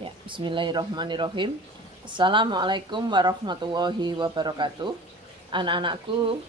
Ya, bismillahirrahmanirrahim. Assalamualaikum warahmatullahi wabarakatuh. Anak-anakku,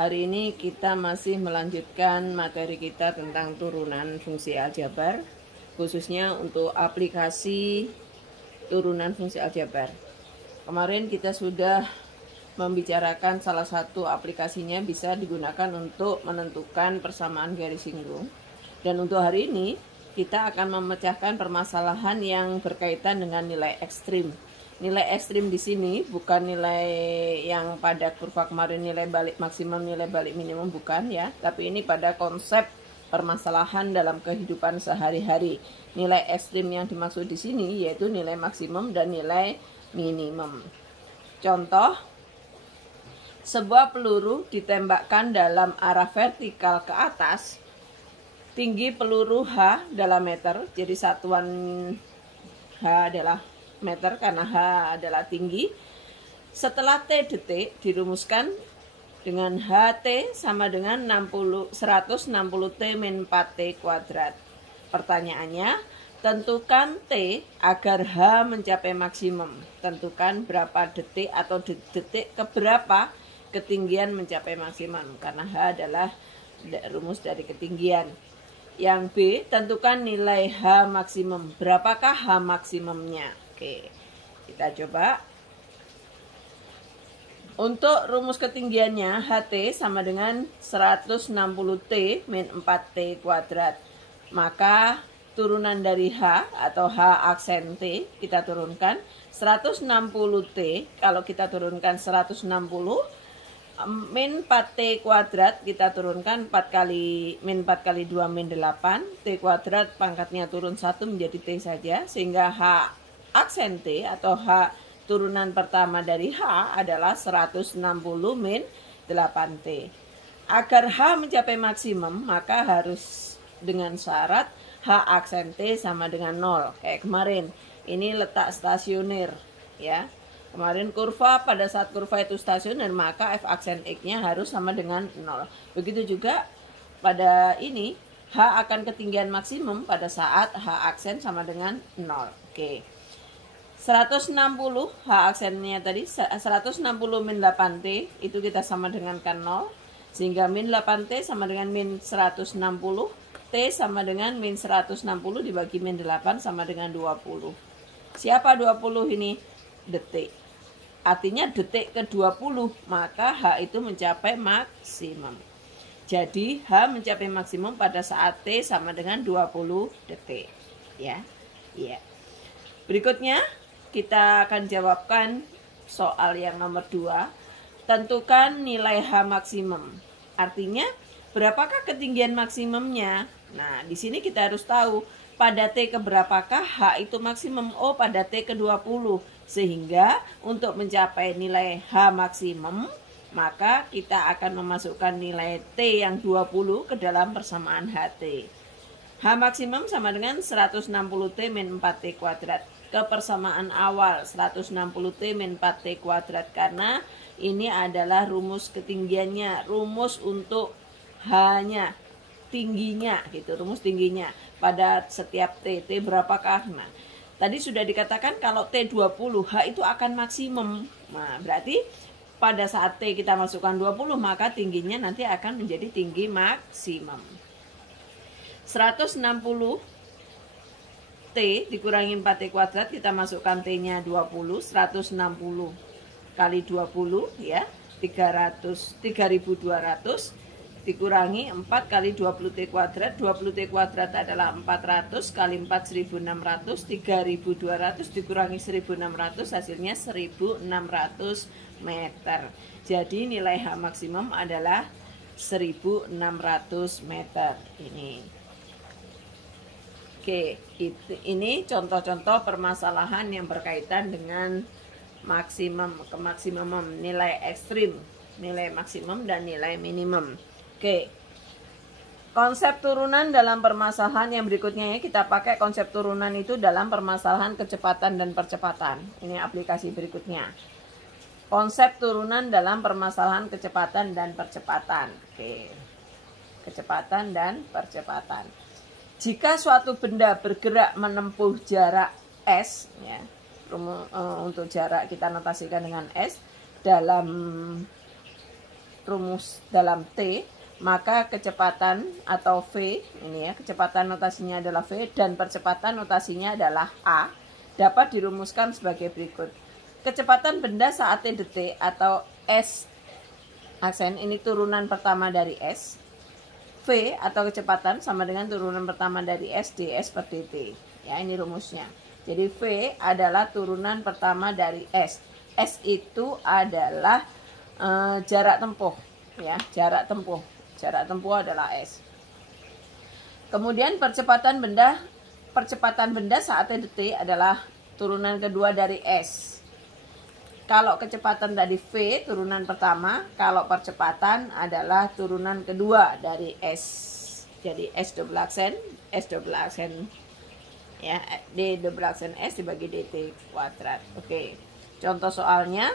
hari ini kita masih melanjutkan materi kita tentang turunan fungsi aljabar, khususnya untuk aplikasi turunan fungsi aljabar. Kemarin kita sudah membicarakan salah satu aplikasinya bisa digunakan untuk menentukan persamaan garis singgung. Dan untuk hari ini kita akan memecahkan permasalahan yang berkaitan dengan nilai ekstrim. Nilai ekstrim di sini bukan nilai yang pada kurva kemarin, nilai balik maksimum, nilai balik minimum, bukan ya. Tapi ini pada konsep permasalahan dalam kehidupan sehari-hari. Nilai ekstrim yang dimaksud di sini yaitu nilai maksimum dan nilai minimum. Contoh, sebuah peluru ditembakkan dalam arah vertikal ke atas. Tinggi peluru H dalam meter, jadi satuan H adalah meter karena H adalah tinggi. Setelah T detik dirumuskan dengan HT sama dengan 160 T min 4T kuadrat. Pertanyaannya, tentukan T agar H mencapai maksimum. Tentukan berapa detik atau detik keberapa ketinggian mencapai maksimum, karena H adalah rumus dari ketinggian. Yang B, tentukan nilai H maksimum. Berapakah H maksimumnya? Oke, kita coba. Untuk rumus ketinggiannya, HT sama dengan 160T min 4T kuadrat. Maka turunan dari H atau H aksen T kita turunkan. 160T, kalau kita turunkan 160, min 4T kuadrat kita turunkan 4 kali min 4 kali 2 min 8. T kuadrat pangkatnya turun 1 menjadi T saja, sehingga H aksen T atau H turunan pertama dari H adalah 160 min 8T. Agar H mencapai maksimum, maka harus dengan syarat H aksen T sama dengan 0. Kayak kemarin, ini letak stasioner ya. Kemarin kurva, pada saat kurva itu stasioner, maka F aksen X-nya harus sama dengan 0. Begitu juga pada ini, H akan ketinggian maksimum pada saat H aksen sama dengan 0. Oke. 160 H aksennya tadi 160 min 8T itu kita sama dengan kan 0, sehingga min 8T sama dengan min 160, T sama dengan min 160 dibagi min 8 sama dengan 20. Siapa 20 ini? Detik. Artinya detik ke-20, maka H itu mencapai maksimum. Jadi H mencapai maksimum pada saat T sama dengan 20 detik. Ya. Iya. Berikutnya kita akan jawabkan soal yang nomor 2. Tentukan nilai H maksimum. Artinya berapakah ketinggian maksimumnya? Nah, di sini kita harus tahu pada T keberapakah H itu maksimum. Oh, pada T ke-20. Sehingga untuk mencapai nilai H maksimum, maka kita akan memasukkan nilai T yang 20 ke dalam persamaan HT. H maksimum sama dengan 160T min 4T kuadrat. Ke persamaan awal 160T min 4T kuadrat, karena ini adalah rumus ketinggiannya, rumus untuk H-nya, tingginya gitu, rumus tingginya pada setiap T berapakah. Nah, tadi sudah dikatakan kalau T20 H itu akan maksimum. Nah, berarti pada saat T kita masukkan 20, maka tingginya nanti akan menjadi tinggi maksimum. 160 T dikurangi 4T kuadrat, kita masukkan T-nya 20, 160 kali 20 ya, 3200 dikurangi 4 kali 20T kuadrat. 20T kuadrat adalah 400 kali 4 1600, 3200 dikurangi 1600 hasilnya 1600 meter. Jadi nilai H maksimum adalah 1600 meter ini. Oke, ini contoh-contoh permasalahan yang berkaitan dengan kemaksimum, nilai ekstrim, nilai maksimum dan nilai minimum. Oke, konsep turunan dalam permasalahan yang berikutnya ya, kita pakai konsep turunan itu dalam permasalahan kecepatan dan percepatan. Ini aplikasi berikutnya. Konsep turunan dalam permasalahan kecepatan dan percepatan. Oke, kecepatan dan percepatan. Jika suatu benda bergerak menempuh jarak S ya. Untuk jarak kita notasikan dengan S dalam rumus dalam T, maka kecepatan atau V ini ya, kecepatan notasinya adalah V dan percepatan notasinya adalah A, dapat dirumuskan sebagai berikut. Kecepatan benda saat T detik atau S aksen ini turunan pertama dari S. V atau kecepatan sama dengan turunan pertama dari S ds per dt. Ya, ini rumusnya. Jadi V adalah turunan pertama dari S. S itu adalah jarak tempuh, ya, jarak tempuh. Jarak tempuh adalah S. Kemudian percepatan benda saat detik adalah turunan kedua dari S. Kalau kecepatan dari V turunan pertama, kalau percepatan adalah turunan kedua dari S. Jadi S double aksen ya, D double aksen S dibagi dt kuadrat. Oke. Contoh soalnya,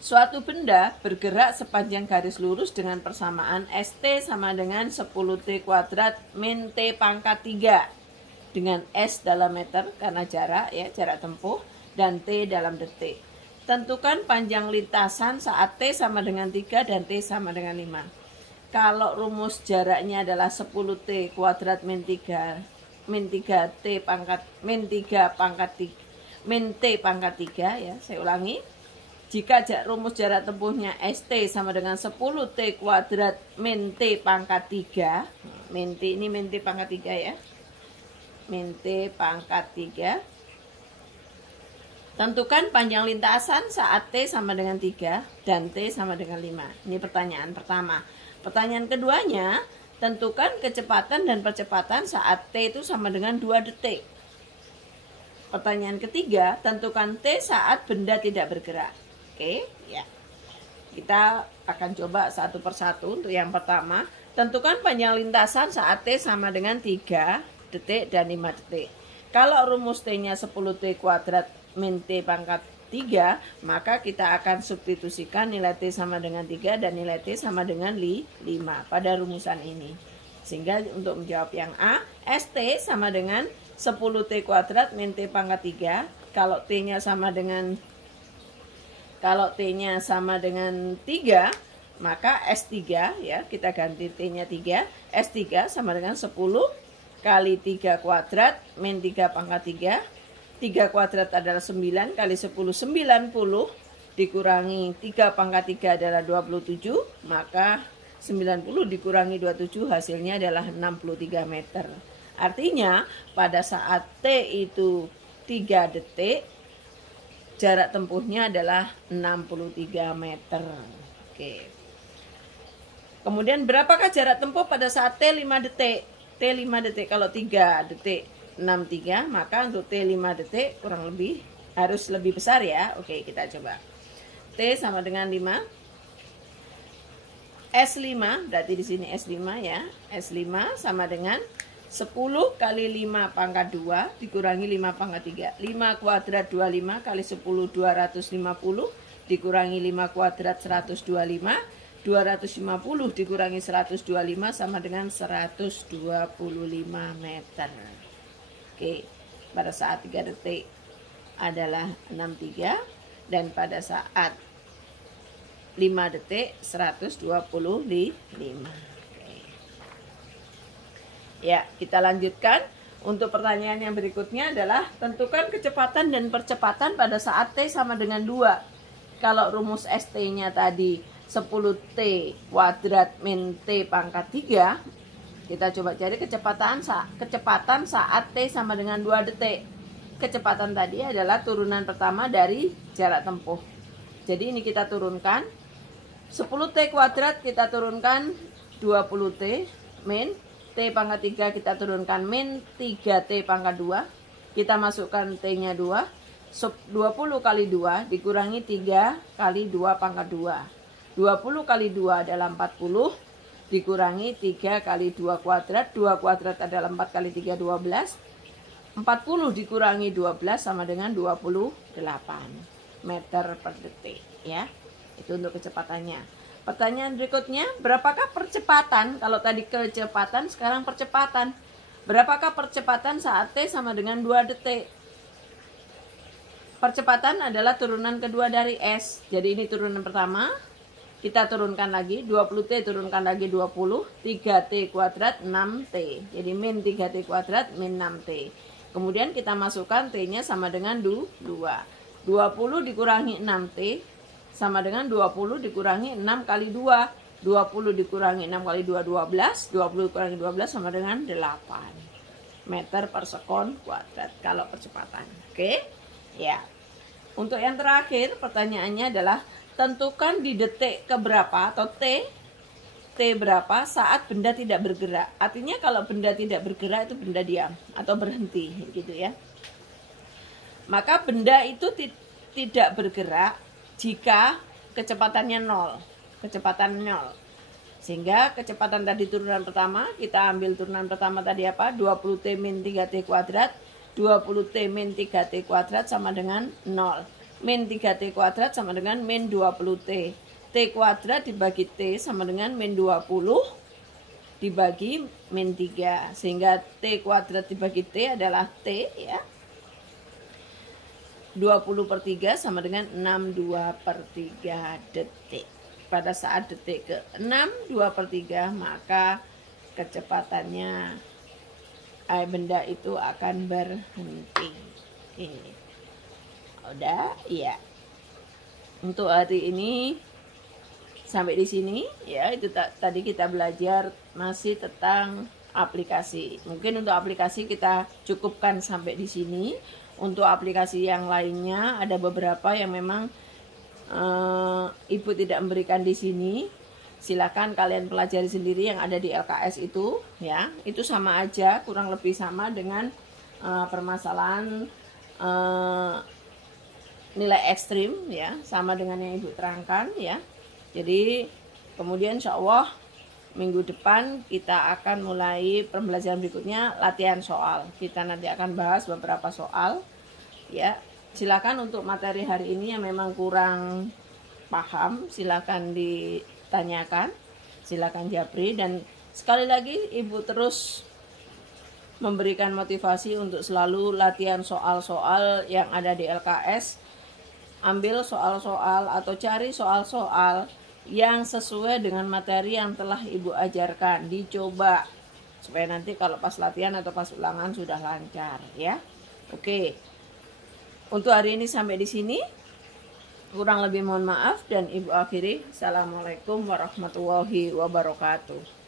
suatu benda bergerak sepanjang garis lurus dengan persamaan ST sama dengan 10T kuadrat min T pangkat 3 dengan S dalam meter karena jarak ya, jarak tempuh, dan T dalam detik. Tentukan panjang lintasan saat T sama dengan 3 dan T sama dengan 5. Kalau rumus jaraknya adalah 10T kuadrat min 3 T pangkat T pangkat 3 ya, saya ulangi. Jika rumus jarak tempuhnya ST sama dengan 10T kuadrat min T pangkat 3, min T ini min T pangkat 3 ya, min T pangkat 3. Tentukan panjang lintasan saat T sama dengan 3 dan T sama dengan 5. Ini pertanyaan pertama. Pertanyaan keduanya, tentukan kecepatan dan percepatan saat T itu sama dengan 2 detik. Pertanyaan ketiga, tentukan T saat benda tidak bergerak. Oke, ya. Kita akan coba satu persatu. Untuk yang pertama, tentukan panjang lintasan saat T sama dengan 3 detik dan 5 detik. Kalau rumus T-nya 10T kuadrat min T pangkat 3, maka kita akan substitusikan nilai T sama dengan 3 dan nilai T sama dengan 5 pada rumusan ini. Sehingga untuk menjawab yang A, ST sama dengan 10T kuadrat min T pangkat 3. Kalau T-nya sama dengan 3, maka S3 ya, kita ganti T-nya 3. S3 sama dengan 10 kali 3 kuadrat min 3 pangkat 3. 3 kuadrat adalah 9 kali 10, 90 dikurangi 3 pangkat 3 adalah 27, maka 90 dikurangi 27 hasilnya adalah 63 meter. Artinya pada saat T itu 3 detik, jarak tempuhnya adalah 63 meter. Oke. Kemudian berapakah jarak tempuh pada saat T 5 detik? T 5 detik, kalau 3 detik 63, maka untuk T 5 detik kurang lebih harus lebih besar ya. Oke, kita coba. T sama dengan 5. S5, berarti di sini S5 ya. S5 sama dengan 10 kali 5 pangkat 2 dikurangi 5 pangkat 3. 5 kuadrat 25 kali 10 250 dikurangi 5 kuadrat 125. 250 dikurangi 125 sama dengan 125 meter. Oke, pada saat 3 detik adalah 63 dan pada saat 5 detik 125. Oke. Ya, kita lanjutkan. Untuk pertanyaan yang berikutnya adalah tentukan kecepatan dan percepatan pada saat T sama dengan 2. Kalau rumus ST-nya tadi 10T kuadrat min T pangkat 3, kita coba cari kecepatan saat T sama dengan 2 detik. Kecepatan tadi adalah turunan pertama dari jarak tempuh. Jadi ini kita turunkan. 10T kuadrat kita turunkan 20T min T pangkat 3 kita turunkan min 3T pangkat 2. Kita masukkan T-nya 2. 20 kali 2 dikurangi 3 kali 2 pangkat 2. 20 kali 2 adalah 40, dikurangi 3 kali 2 kuadrat. 2 kuadrat adalah 4 kali 3, 12. 40 dikurangi 12 sama dengan 28 meter per detik. Ya, itu untuk kecepatannya. Pertanyaan berikutnya, berapakah percepatan? Kalau tadi kecepatan, sekarang percepatan. Berapakah percepatan saat T sama dengan 2 detik? Percepatan adalah turunan kedua dari S. Jadi ini turunan pertama. Kita turunkan lagi, 20T turunkan lagi 20, 3T kuadrat 6T. Jadi min 3T kuadrat min 6T. Kemudian kita masukkan T-nya sama dengan 2. 20 dikurangi 6T sama dengan 20 dikurangi 6 kali 2. 20 dikurangi 6 kali 2, 12. 20 dikurangi 12 sama dengan 8 meter per sekon kuadrat kalau percepatan. Oke? Ya. Untuk yang terakhir, pertanyaannya adalah tentukan di detik keberapa atau T berapa saat benda tidak bergerak. Artinya kalau benda tidak bergerak itu benda diam atau berhenti gitu ya. Maka benda itu tidak bergerak jika kecepatannya 0. Kecepatan 0. Sehingga kecepatan tadi turunan pertama, kita ambil turunan pertama tadi apa? 20T min 3T kuadrat. 20T min 3T kuadrat sama dengan 0. Min 3T kuadrat sama dengan min 20T. T kuadrat dibagi T sama dengan min 20 dibagi min 3. Sehingga T kuadrat dibagi T adalah T ya. 20/3 sama dengan 62/3 detik. Pada saat detik ke-6, 2/3, maka kecepatannya benda itu akan berhenti. Oke. Udah, iya. Untuk hari ini sampai di sini ya. Itu tadi kita belajar masih tentang aplikasi. Mungkin untuk aplikasi kita cukupkan sampai di sini. Untuk aplikasi yang lainnya ada beberapa yang memang Ibu tidak memberikan di sini. Silakan kalian pelajari sendiri yang ada di LKS itu ya. Itu sama aja, kurang lebih sama dengan permasalahan nilai ekstrim ya, sama dengan yang Ibu terangkan ya. Jadi kemudian insya Allah minggu depan kita akan mulai pembelajaran berikutnya, latihan soal. Kita nanti akan bahas beberapa soal ya. Silakan untuk materi hari ini yang memang kurang paham, silakan ditanyakan, silakan japri. Dan sekali lagi Ibu terus memberikan motivasi untuk selalu latihan soal-soal yang ada di LKS. Ambil soal-soal atau cari soal-soal yang sesuai dengan materi yang telah Ibu ajarkan, dicoba supaya nanti kalau pas latihan atau pas ulangan sudah lancar ya. Oke. Untuk hari ini sampai di sini. Kurang lebih mohon maaf dan Ibu akhiri. Assalamualaikum warahmatullahi wabarakatuh.